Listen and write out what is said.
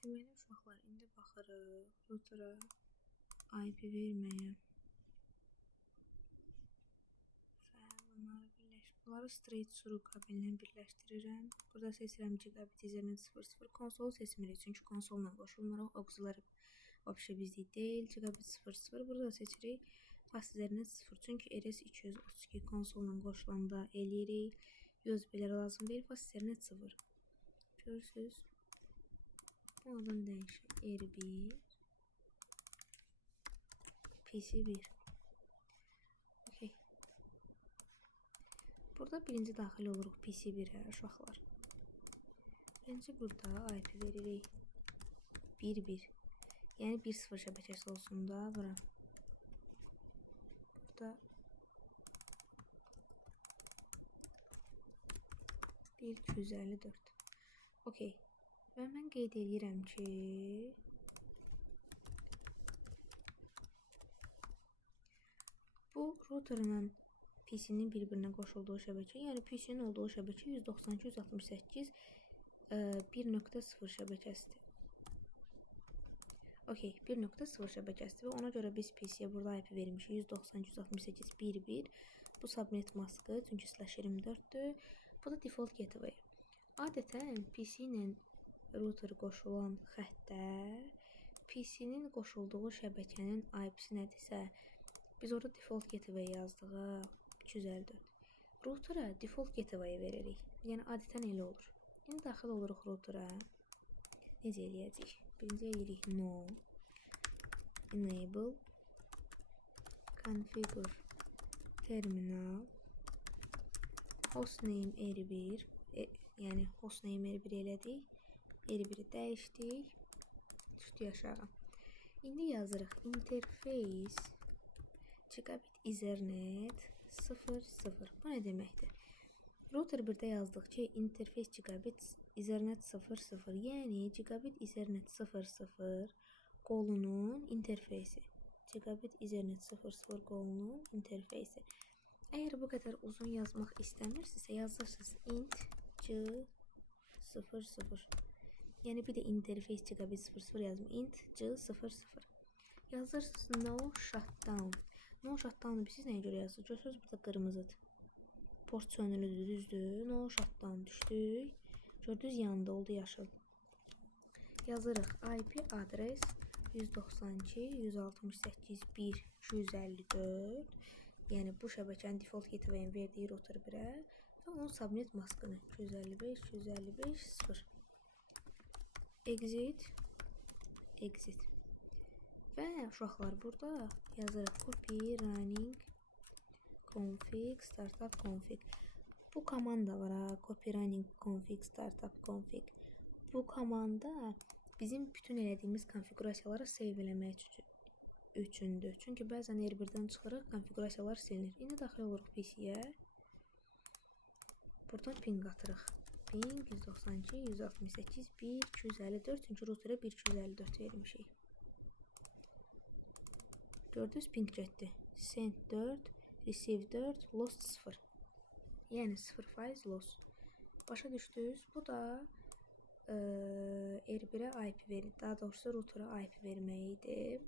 Deməli uşaqlar, indi baxırıq rutera IP verməyə. Və bunları straight through kabelinə birləşdirirəm. Burada seçirəm gigabit Ethernet 00. Konsolu seçmirik, çünki konsolla qoşulmuruq. Auxiliary vəbşə bizlik deyil. Gigabit 00. Burada seçirik fast Ethernet 0. Çünki RS232 konsolla qoşulanda eləyirik. USB-lər lazım deyil. Fast Ethernet 0. Görürsünüz. Bu adını dəyişək. R1 PC1. Okay. Burada birinci daxil oluruq PC1-ə uşaqlar. Birinci burada IP veririk. 1-1. Yəni 1-0 şəbəkəsi olsun da bura. Burada 1254. Okay. Və mən qeyd edirəm ki, bu routerla PC-nin bir-birinə qoşulduğu şəbəkə, yəni PC-nin olduğu şəbəkə 192.168.1.0 şəbəkəsidir. Okay, 1.0 şəbəkəsidir və ona görə biz PC-yə burada IP vermişik 192.168.1.1. Bu subnet maskı, çünki /24'dür. Bu da default gateway. Adətən PC ilə router qoşulan xəttə PC-nin qoşulduğu şəbəkənin IP-si nədirsə, biz orada default gateway yazdıq 254. Router'a default gateway veririk. Yəni adətən elə olur. İndi daxil oluruq router'a. Necə eləyəcəyik? Birinci eləyirik no, enable, configure terminal, hostname R1, yəni hostname R1 elədik. R1'i dəyişdik. Düşdük aşağı. İndi yazırıq interface gigabit Ethernet 00. Bu nə deməkdir? Router 1-də yazdıq ki, interface gigabit Ethernet 00. Yəni gigabit Ethernet 00 qolunun interfeysi. Gigabit Ethernet 00 qolunun interfeysi. Əgər bu qədər uzun yazmaq istəmirsinizsə, yazırsınız int g00. Yəni bir də interface gigabit 00 yazım. Int g00. Yazırsınız no shutdown. No shutdown-u siz nəyə görə yazırsınız? Görürsünüz burada qırmızıdır. Port sönülüdür, düzdür. No shutdown düşdük. Gördünüz yanında oldu yaşıl. Yazırıq IP adres 192.168.1.254. Yəni bu şəbəkənin default gateway-in verdiyi router 1-ə və onun subnet maskını 255.255.0. Exit. Və uşaqlar burada yazırıq copy running config startup config. Bu komanda var ha, copy running config startup config. Bu komanda bizim bütün elədiyimiz konfigurasiyaları save eləmək üçündür. Çünki bəzən R1-dən çıxırıq, konfigurasiyalar silinir. İndi daxil oluruq PC-yə. Buradan ping atırıq. Ping 192.168.1.254. Çünki routerə 1.254 vermişik. Gördünüz ping getdi. Send 4, receive 4, lost 0. Yəni 0% loss. Başa düşdünüz? Bu da R1'ə IP verir. Daha doğrusu router'a IP vermək idi.